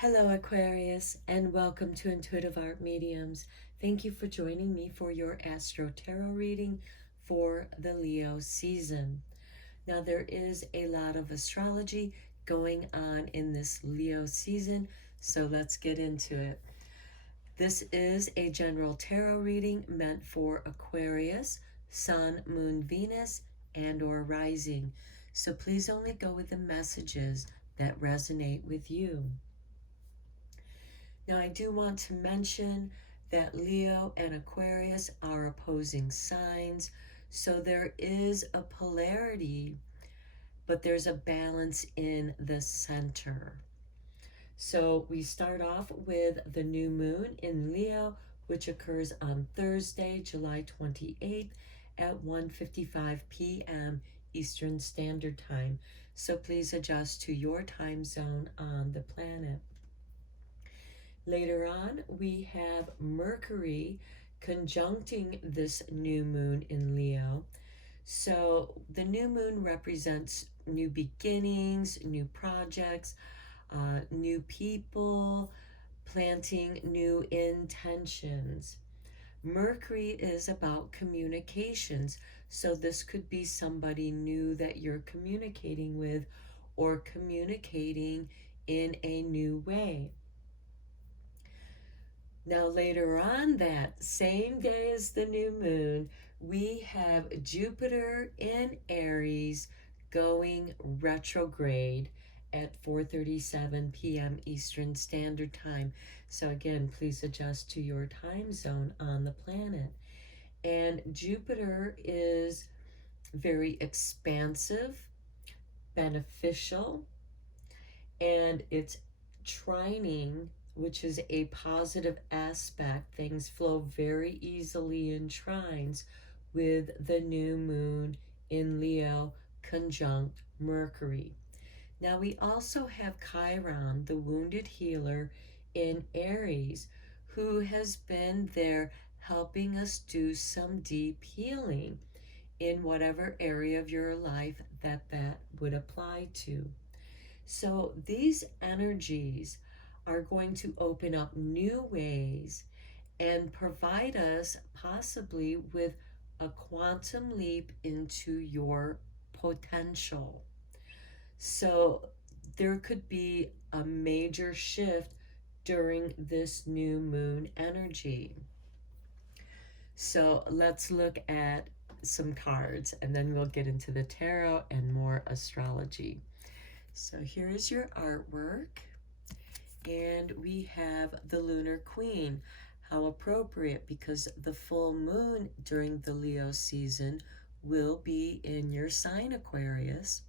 Hello, Aquarius, and welcome to Intuitive Art Mediums. Thank you for joining me for your Astro-Tarot reading for the Leo season. Now, there is a lot of astrology going on in this Leo season, so let's get into it. This is a general tarot reading meant for Aquarius, Sun, Moon, Venus, and or rising. So please only go with the messages that resonate with you. Now, I do want to mention that Leo and Aquarius are opposing signs, so there is a polarity, but there's a balance in the center. So we start off with the new moon in Leo, which occurs on Thursday, July 28th at 1:55 p.m. Eastern Standard Time. So please adjust to your time zone on the planet. Later on, we have Mercury conjuncting this new moon in Leo. So the new moon represents new beginnings, new projects, new people, planting new intentions. Mercury is about communications. So this could be somebody new that you're communicating with or communicating in a new way. Now, later on that same day as the new moon, we have Jupiter in Aries going retrograde at 4:37 p.m. Eastern Standard Time. So again, please adjust to your time zone on the planet. And Jupiter is very expansive, beneficial, and it's trining, which is a positive aspect. Things flow very easily in trines with the new moon in Leo conjunct Mercury. Now we also have Chiron, the wounded healer in Aries, who has been there helping us do some deep healing in whatever area of your life that would apply to. So these energies are going to open up new ways and provide us possibly with a quantum leap into your potential. So there could be a major shift during this new moon energy. So let's look at some cards and then we'll get into the tarot and more astrology. So here is your artwork, and we have the Lunar Queen. How appropriate, because the full moon during the Leo season will be in your sign, Aquarius.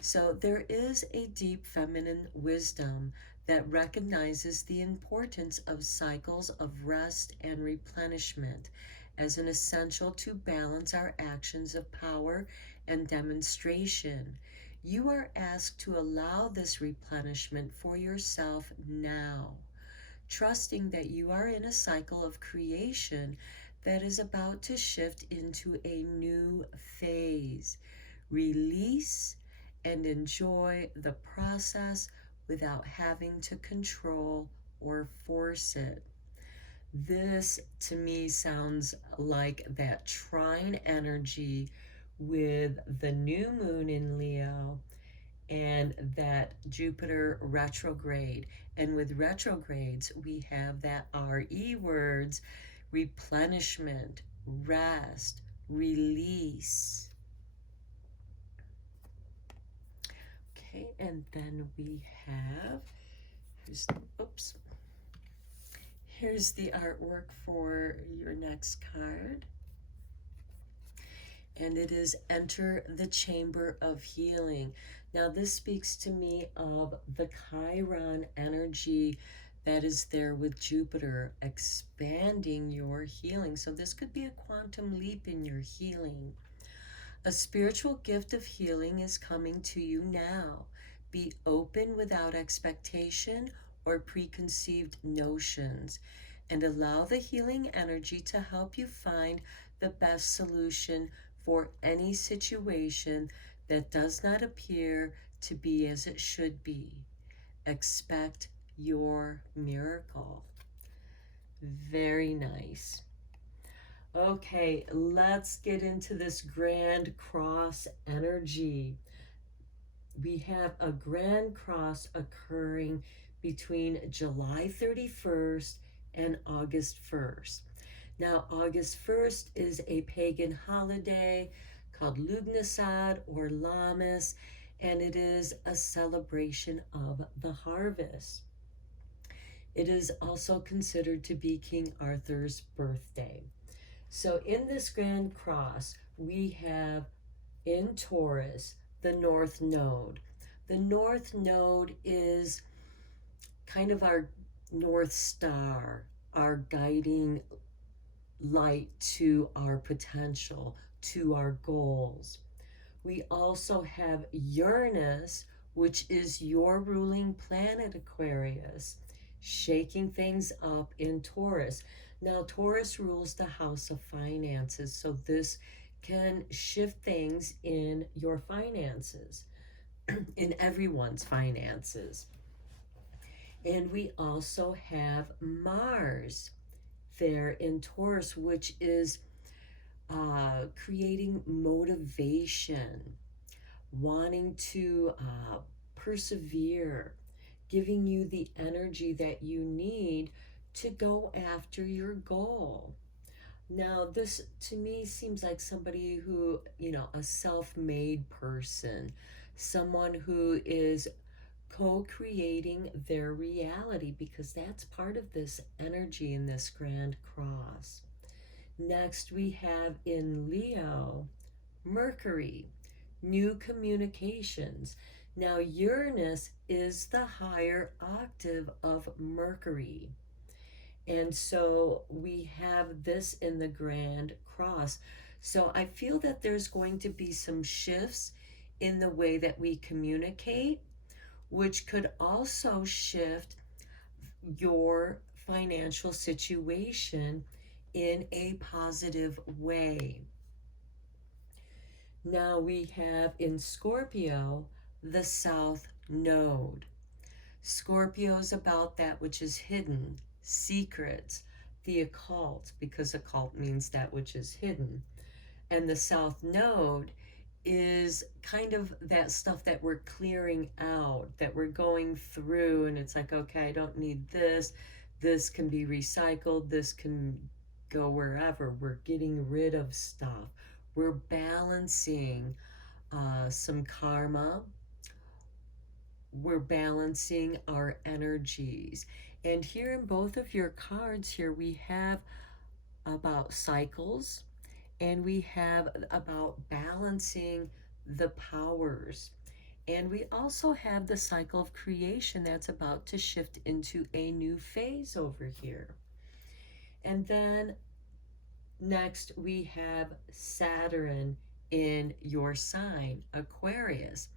So there is a deep feminine wisdom that recognizes the importance of cycles of rest and replenishment as an essential to balance our actions of power and demonstration. You are asked to allow this replenishment for yourself now, trusting that you are in a cycle of creation that is about to shift into a new phase. Release and enjoy the process without having to control or force it. This to me sounds like that trine energy with the new moon in Leo and that Jupiter retrograde. And with retrogrades, we have that RE words: replenishment, rest, release. Okay, and then we have, here's the artwork for your next card. And it is Enter the Chamber of Healing. Now, this speaks to me of the Chiron energy that is there with Jupiter expanding your healing. So this could be a quantum leap in your healing. A spiritual gift of healing is coming to you now. Be open without expectation or preconceived notions, and allow the healing energy to help you find the best solution for any situation that does not appear to be as it should be. Expect your miracle. Very nice. Okay, let's get into this Grand Cross energy. We have a Grand Cross occurring between July 31st and August 1st. Now, August 1st is a pagan holiday called Lugnasad or Lammas, and it is a celebration of the harvest. It is also considered to be King Arthur's birthday. So, in this Grand Cross, we have in Taurus the North Node. The North Node is kind of our North Star, our guiding light to our potential, to our goals. We also have Uranus, which is your ruling planet, Aquarius, shaking things up in Taurus. Now, Taurus rules the house of finances, so this can shift things in your finances, in everyone's finances. And we also have Mars there in Taurus, which is creating motivation, wanting to persevere, giving you the energy that you need to go after your goal. Now, this to me seems like somebody who, a self made person, someone who is co creating their reality, because that's part of this energy in this Grand Cross. Next, we have in Leo, Mercury, new communications. Now, Uranus is the higher octave of Mercury. And so we have this in the Grand Cross. So I feel that there's going to be some shifts in the way that we communicate, which could also shift your financial situation in a positive way. Now we have in Scorpio the South Node. Scorpio is about that which is hidden, secrets, the occult, because occult means that which is hidden. And the South Node is kind of that stuff that we're clearing out, that we're going through, and it's like, okay, I don't need this. This can be recycled. This can go wherever. We're getting rid of stuff. We're balancing some karma. We're balancing our energies. And here in both of your cards here, we have about cycles, and we have about balancing the powers. And we also have the cycle of creation that's about to shift into a new phase over here. And then next we have Saturn in your sign, Aquarius.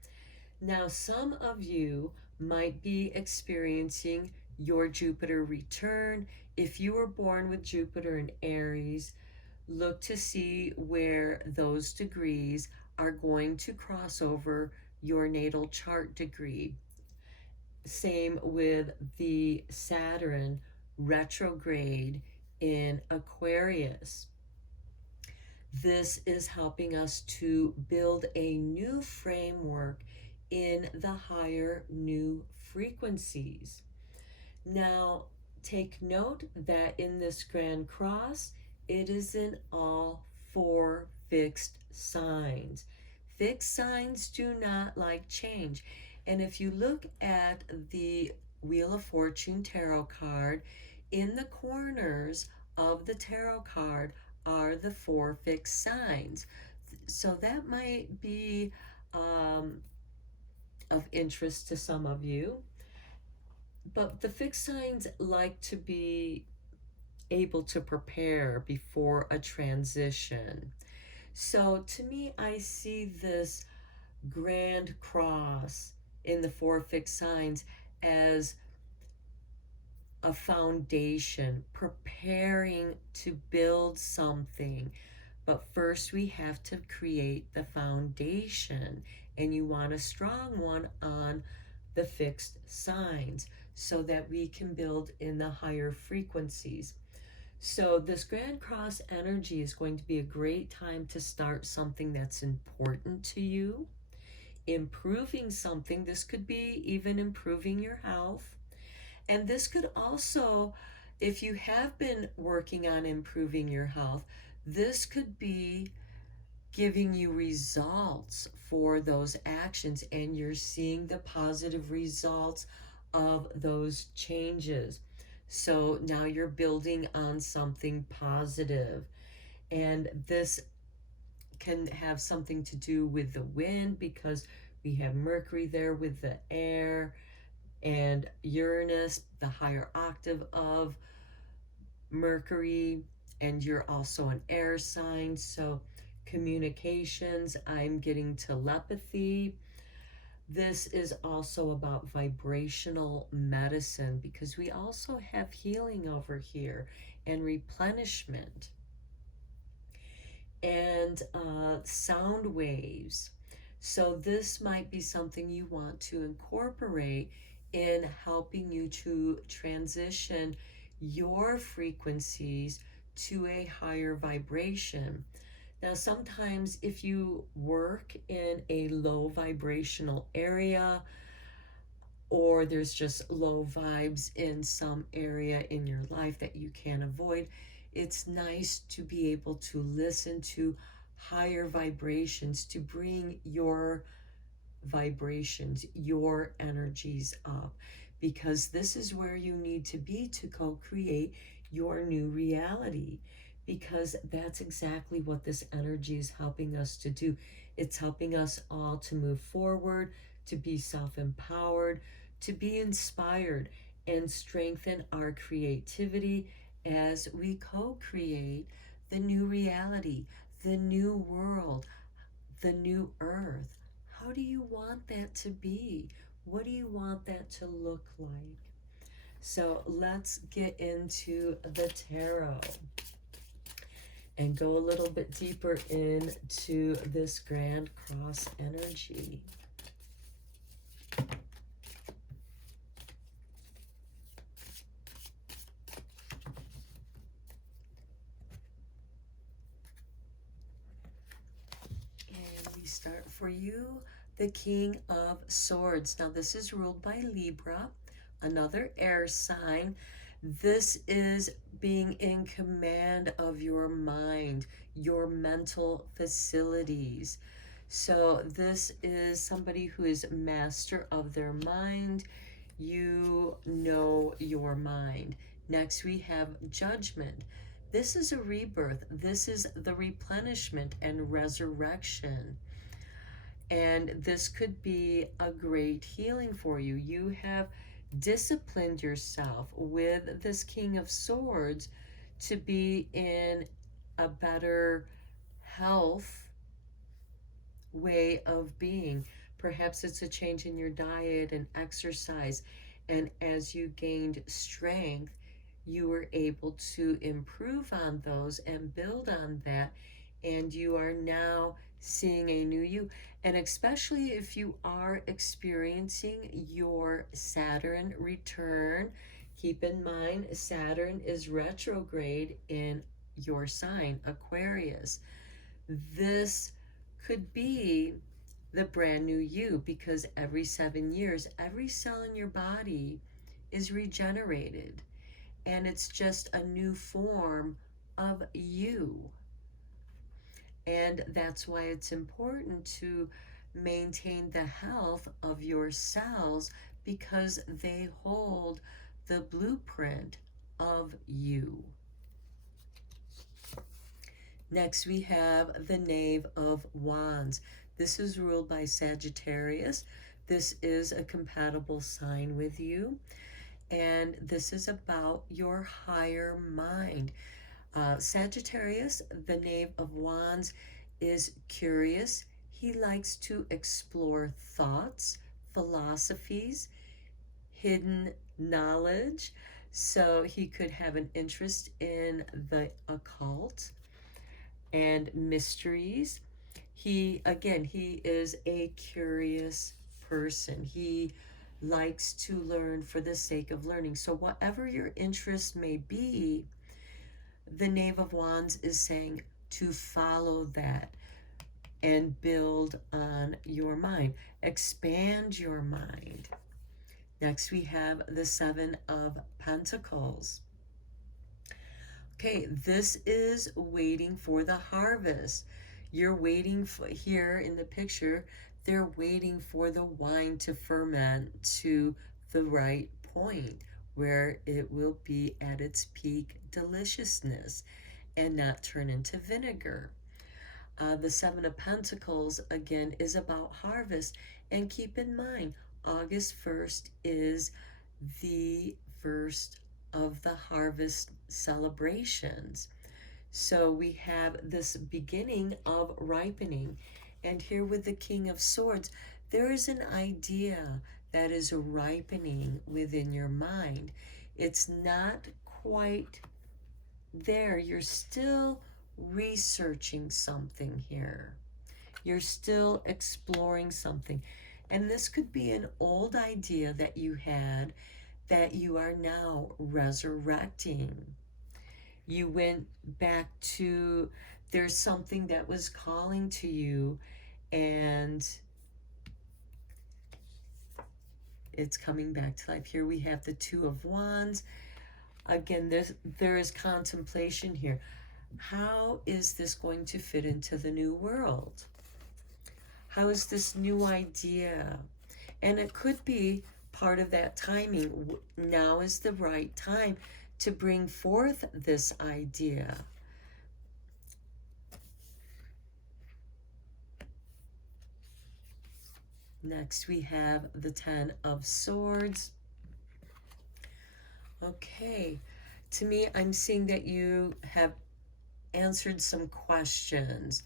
Now, some of you might be experiencing your Jupiter return. If you were born with Jupiter in Aries, look to see where those degrees are going to cross over your natal chart degree. Same with the Saturn retrograde in Aquarius. This is helping us to build a new framework in the higher new frequencies. Now, take note that in this Grand Cross, it is in all 4 fixed signs. Fixed signs do not like change. And if you look at the Wheel of Fortune tarot card, in the corners of the tarot card are the 4 fixed signs. So that might be of interest to some of you. But the fixed signs like to be able to prepare before a transition. So to me, I see this Grand Cross in the 4 fixed signs as a foundation, preparing to build something. But first we have to create the foundation, and you want a strong one on the fixed signs so that we can build in the higher frequencies. So this Grand Cross energy is going to be a great time to start something that's important to you, improving something. This could be even improving your health. And this could also, if you have been working on improving your health, this could be giving you results for those actions, and you're seeing the positive results of those changes. So now you're building on something positive. And this can have something to do with the wind because we have Mercury there with the air, and Uranus, the higher octave of Mercury, and you're also an air sign. So communications, I'm getting telepathy. This is also about vibrational medicine because we also have healing over here and replenishment and sound waves. So this might be something you want to incorporate in helping you to transition your frequencies to a higher vibration. Now, sometimes if you work in a low vibrational area, or there's just low vibes in some area in your life that you can't avoid, it's nice to be able to listen to higher vibrations to bring your vibrations, your energies up, because this is where you need to be to co-create your new reality, because that's exactly what this energy is helping us to do. It's helping us all to move forward, to be self-empowered, to be inspired, and strengthen our creativity as we co-create the new reality, the new world, the new earth. How do you want that to be? What do you want that to look like? So let's get into the tarot and go a little bit deeper into this Grand Cross energy. And we start for you, the King of Swords. Now this is ruled by Libra, another air sign. This is being in command of your mind, your mental facilities. So this is somebody who is master of their mind. You know your mind. Next we have Judgment. This is a rebirth. This is the replenishment and resurrection. And this could be a great healing for you. You have disciplined yourself with this King of Swords to be in a better health way of being. Perhaps it's a change in your diet and exercise. And as you gained strength, you were able to improve on those and build on that. And you are now seeing a new you. And especially if you are experiencing your Saturn return, keep in mind Saturn is retrograde in your sign, Aquarius. This could be the brand new you, because every 7 years, every cell in your body is regenerated, and it's just a new form of you. And that's why it's important to maintain the health of your cells, because they hold the blueprint of you. Next, we have the Knave of Wands. This is ruled by Sagittarius. This is a compatible sign with you. And this is about your higher mind. Sagittarius, the Knave of Wands, is curious. He likes to explore thoughts, philosophies, hidden knowledge. So he could have an interest in the occult and mysteries. He is a curious person. He likes to learn for the sake of learning. So whatever your interest may be, the Knave of Wands is saying to follow that and build on your mind. Expand your mind. Next, we have the Seven of Pentacles. Okay, this is waiting for the harvest. You're waiting for, here in the picture, they're waiting for the wine to ferment to the right point where it will be at its peak deliciousness and not turn into vinegar. The Seven of Pentacles, again, is about harvest. And keep in mind, August 1st is the first of the harvest celebrations. So we have this beginning of ripening. And here with the King of Swords, there is an idea that is ripening within your mind. It's not quite there. You're still researching something here. You're still exploring something. And this could be an old idea that you had that you are now resurrecting. You went back to, there's something that was calling to you, and it's coming back to life. Here we have the Two of Wands. Again, there is contemplation here. How is this going to fit into the new world? How is this new idea? And it could be part of that timing. Now is the right time to bring forth this idea. Next, we have the Ten of Swords. Okay, to me, I'm seeing that you have answered some questions.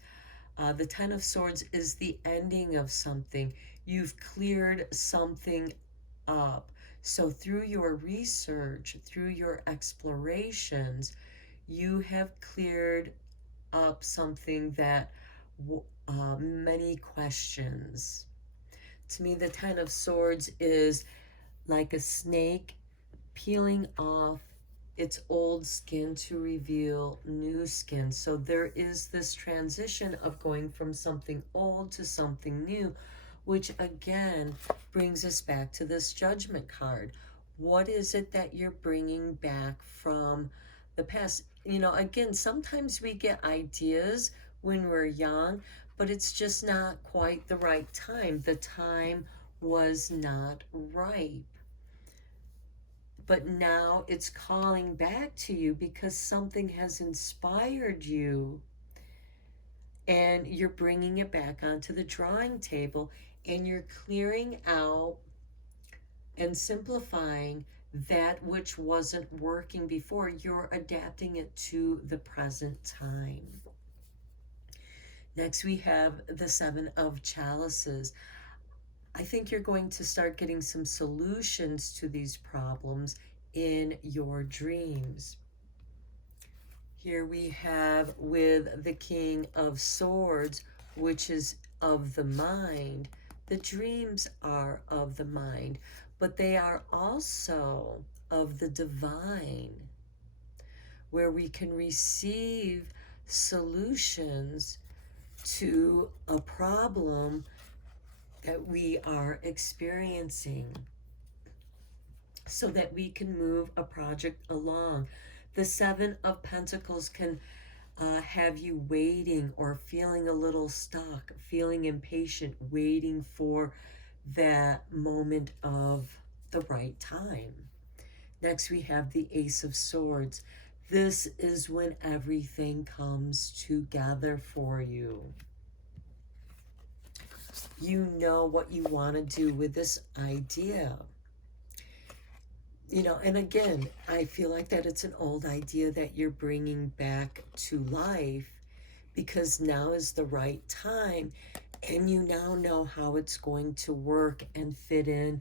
The Ten of Swords is the ending of something. You've cleared something up. So through your research, through your explorations, you have cleared up something that many questions. To me, the Ten of Swords is like a snake peeling off its old skin to reveal new skin. So there is this transition of going from something old to something new, which again brings us back to this Judgment card. What is it that you're bringing back from the past? You know, again, sometimes we get ideas when we're young, but it's just not quite the right time. The time was not right. But now it's calling back to you because something has inspired you, and you're bringing it back onto the drawing table, and you're clearing out and simplifying that which wasn't working before. You're adapting it to the present time. Next, we have the Seven of Chalices. I think you're going to start getting some solutions to these problems in your dreams. Here we have with the King of Swords, which is of the mind. The dreams are of the mind, but they are also of the divine, where we can receive solutions to a problem that we are experiencing, so that we can move a project along. The Seven of Pentacles can have you waiting or feeling a little stuck, feeling impatient, waiting for that moment of the right time. Next, we have the Ace of Swords. This is when everything comes together for you. You know what you want to do with this idea. You know, and again, I feel like that it's an old idea that you're bringing back to life because now is the right time, and you now know how it's going to work and fit in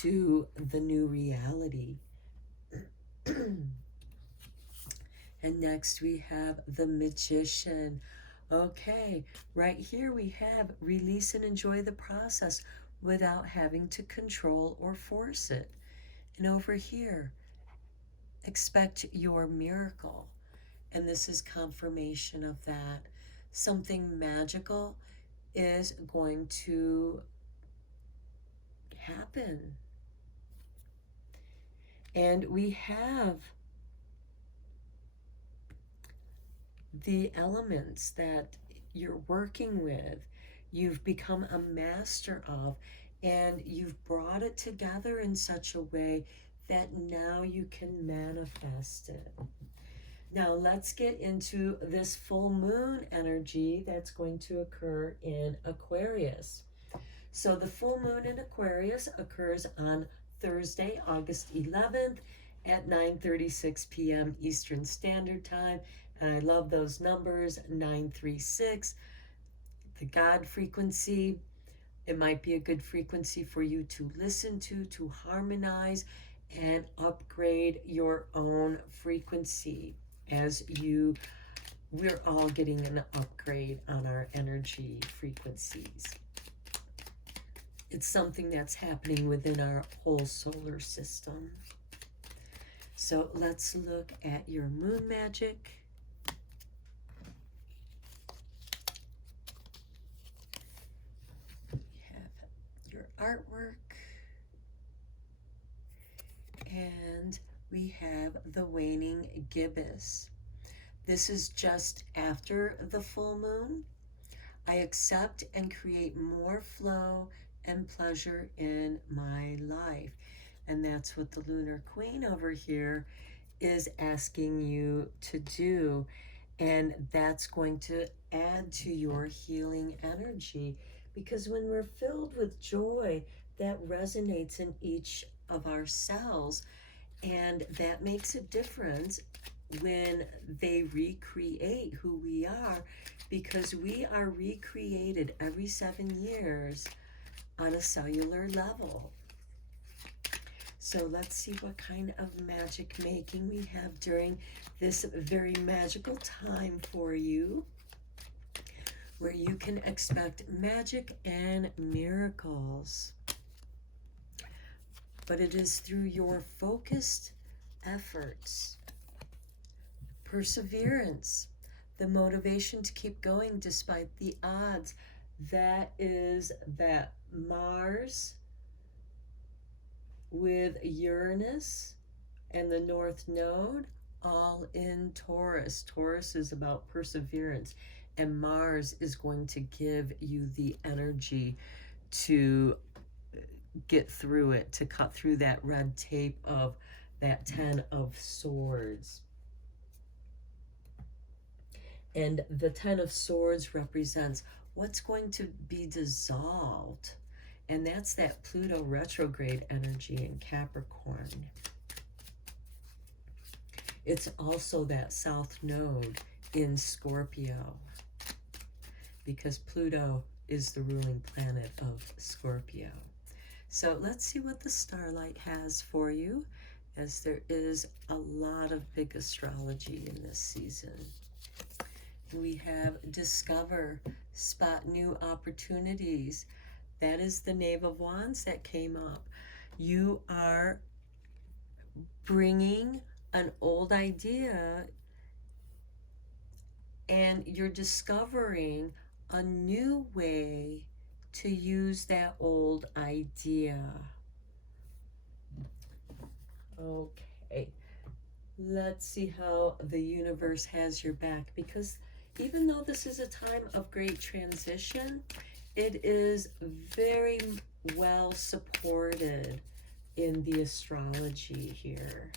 to the new reality. And next we have the Magician. Okay, right here we have release and enjoy the process. without having to control or force it. And over here, expect your miracle. And this is confirmation of that. Something magical is going to happen. And we have the elements that you're working with, you've become a master of, and you've brought it together in such a way that now you can manifest it. Now let's get into this full moon energy that's going to occur in Aquarius. So the full moon in Aquarius occurs on Thursday, August 11th at 9:36 p.m. Eastern Standard Time. And I love those numbers, 936, the God frequency. It might be a good frequency for you to listen to harmonize and upgrade your own frequency as we're all getting an upgrade on our energy frequencies. It's something that's happening within our whole solar system. So let's look at your moon magic. We have your artwork. And we have the waning gibbous. This is just after the full moon. I accept and create more flow and pleasure in my life. And that's what the Lunar Queen over here is asking you to do. And that's going to add to your healing energy, because when we're filled with joy, that resonates in each of our cells, and that makes a difference when they recreate who we are, because we are recreated every 7 years on a cellular level. So let's see what kind of magic making we have during this very magical time for you, where you can expect magic and miracles. But it is through your focused efforts, perseverance, the motivation to keep going despite the odds. That is that Mars with Uranus and the North Node all in Taurus. Taurus is about perseverance, and Mars is going to give you the energy to get through it, to cut through that red tape of that 10 of Swords. And the 10 of Swords represents what's going to be dissolved. And that's that Pluto retrograde energy in Capricorn. It's also that South Node in Scorpio, because Pluto is the ruling planet of Scorpio. So let's see what the Starlight has for you, as there is a lot of big astrology in this season. We have discover, spot new opportunities. That is the Knave of Wands that came up. You are bringing an old idea and you're discovering a new way to use that old idea. Okay, let's see how the universe has your back, because even though this is a time of great transition, it is very well supported in the astrology here.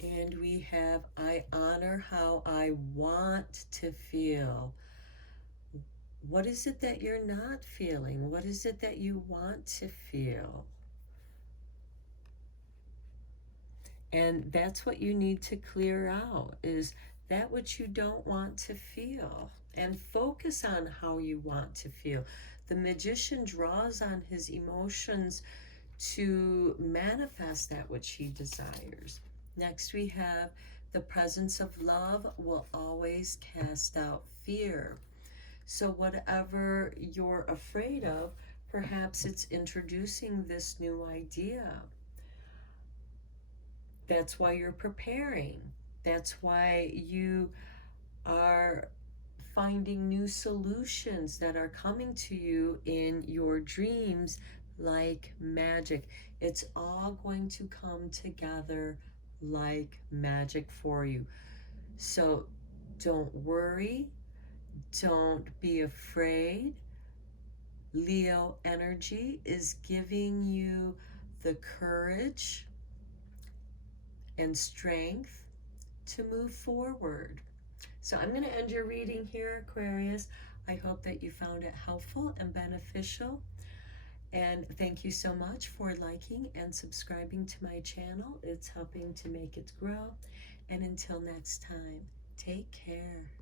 And we have, I honor how I want to feel. What is it that you're not feeling? What is it that you want to feel? And that's what you need to clear out, is that which you don't want to feel, and focus on how you want to feel. The Magician draws on his emotions to manifest that which he desires. Next we have The presence of love will always cast out fear. So whatever you're afraid of, perhaps it's introducing this new idea. That's why you're preparing. That's why you are finding new solutions that are coming to you in your dreams like magic. It's all going to come together like magic for you. So don't worry, don't be afraid. Leo energy is giving you the courage and strength to move forward. So I'm going to end your reading here, Aquarius. I hope that you found it helpful and beneficial. And thank you so much for liking and subscribing to my channel. It's helping to make it grow. And until next time, take care.